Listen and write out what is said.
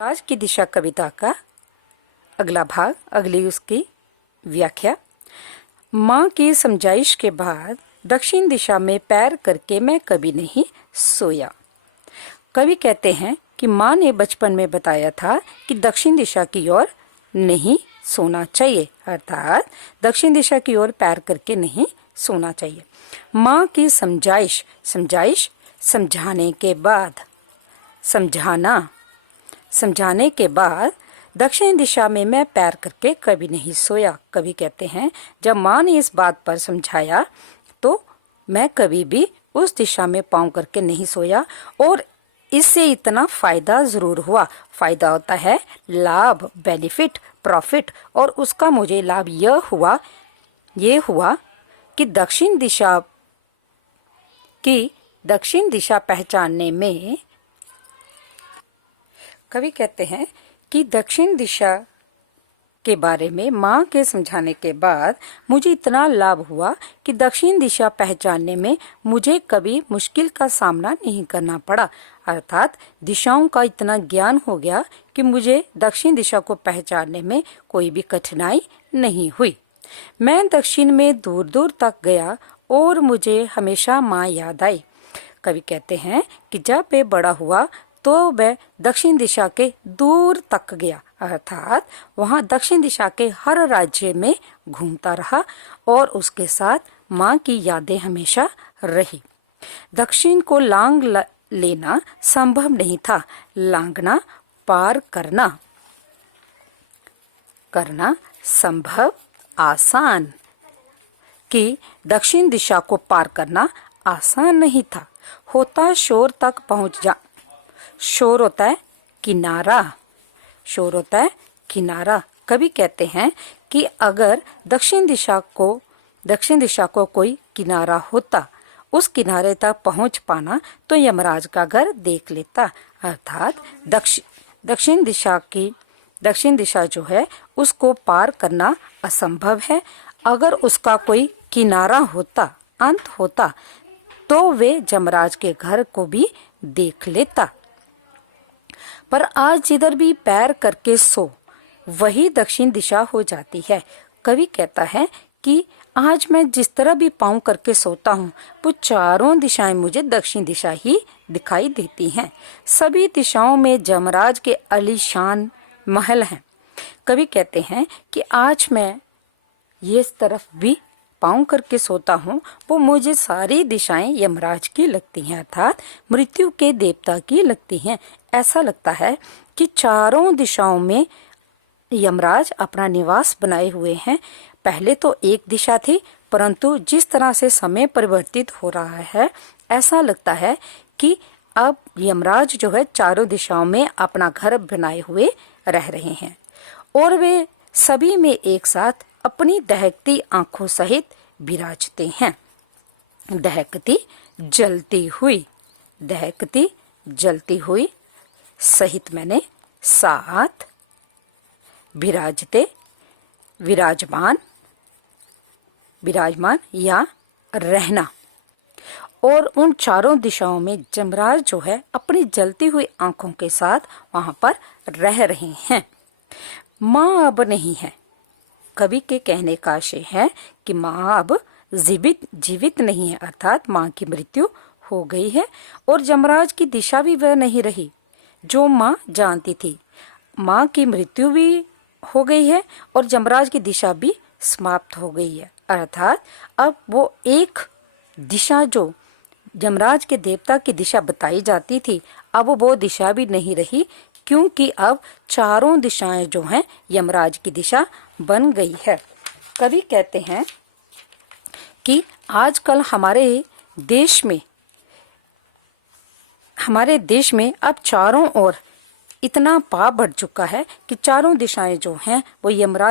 आज की दिशा कविता का अगला भाग, अगली उसकी व्याख्या। माँ की समझाइश के बाद दक्षिण दिशा में पैर करके मैं कभी नहीं सोया। कवि कहते हैं कि माँ ने बचपन में बताया था कि दक्षिण दिशा की ओर नहीं सोना चाहिए, अर्थात दक्षिण दिशा की ओर पैर करके नहीं सोना चाहिए। माँ की समझाइश, समझाने के बाद, समझाने के बाद दक्षिण दिशा में मैं पैर करके कभी नहीं सोया। कवि कहते हैं जब माँ ने इस बात पर समझाया तो मैं कभी भी उस दिशा में पाँव करके नहीं सोया, और इससे इतना फायदा जरूर हुआ। फायदा होता है लाभ, बेनिफिट, प्रॉफिट, और उसका मुझे लाभ ये हुआ कि दक्षिण दिशा पहचानने में, कवि कहते हैं कि दक्षिण दिशा के बारे में माँ के समझाने के बाद मुझे इतना लाभ हुआ कि दक्षिण दिशा पहचानने में मुझे कभी मुश्किल का सामना नहीं करना पड़ा। अर्थात दिशाओं का इतना ज्ञान हो गया कि मुझे दक्षिण दिशा को पहचानने में कोई भी कठिनाई नहीं हुई। मैं दक्षिण में दूर दूर तक गया और मुझे हमेशा माँ याद आई। कवि कहते हैं कि जब वे बड़ा हुआ तो वह दक्षिण दिशा के दूर तक गया, अर्थात वहां दक्षिण दिशा के हर राज्य में घूमता रहा और उसके साथ माँ की यादें हमेशा रही। दक्षिण को लांग लेना संभव नहीं था, लांगना, पार करना संभव, आसान, कि दक्षिण दिशा को पार करना आसान नहीं था। होता शोर तक पहुंच जा, शोर होता है किनारा। कवि कहते हैं कि अगर दक्षिण दिशा को कोई किनारा होता, उस किनारे तक पहुंच पाना तो यमराज का घर देख लेता। अर्थात दक्षिण दिशा जो है उसको पार करना असंभव है। अगर उसका कोई किनारा होता, अंत होता, तो वे यमराज के घर को भी देख लेता। पर आज जिधर भी पैर करके सो वही दक्षिण दिशा हो जाती है। कवि कहता है कि आज मैं जिस तरह भी पाँव करके सोता हूँ वो चारों दिशाएं मुझे दक्षिण दिशा ही दिखाई देती हैं। सभी दिशाओं में यमराज के आलीशान महल हैं। कवि कहते हैं कि आज मैं ये इस तरफ भी पाँव करके सोता हूँ वो मुझे सारी दिशाएं यमराज की लगती हैं, अर्थात मृत्यु के देवता की लगती हैं। ऐसा लगता है कि चारों दिशाओं में यमराज अपना निवास बनाए हुए हैं। पहले तो एक दिशा थी, परंतु जिस तरह से समय परिवर्तित हो रहा है ऐसा लगता है कि अब यमराज जो है चारों दिशाओं में अपना घर बनाए हुए रह रहे हैं, और वे सभी में एक साथ अपनी दहकती आंखों सहित विराजते हैं। दहकती जलती हुई सहित मैंने साथ, विराजमान या रहना। और उन चारों दिशाओं में यमराज जो है अपनी जलती हुई आंखों के साथ वहां पर रह रहे हैं। माँ अब नहीं है। कवि के कहने का आशय है कि माँ अब जीवित नहीं है, अर्थात माँ की मृत्यु हो गई है और यमराज की दिशा भी वह नहीं रही जो माँ जानती थी। माँ की मृत्यु भी हो गई है और यमराज की दिशा भी समाप्त हो गई है, अर्थात अब वो एक दिशा जो यमराज के देवता की दिशा बताई जाती थी अब वो दिशा भी नहीं रही, क्योंकि अब चारों दिशाएं जो हैं यमराज की दिशा बन गई है। कवि कहते हैं कि आजकल हमारे देश में अब चारों ओर इतना पाप बढ़ चुका है कि चारों दिशाएं जो हैं वो यमराज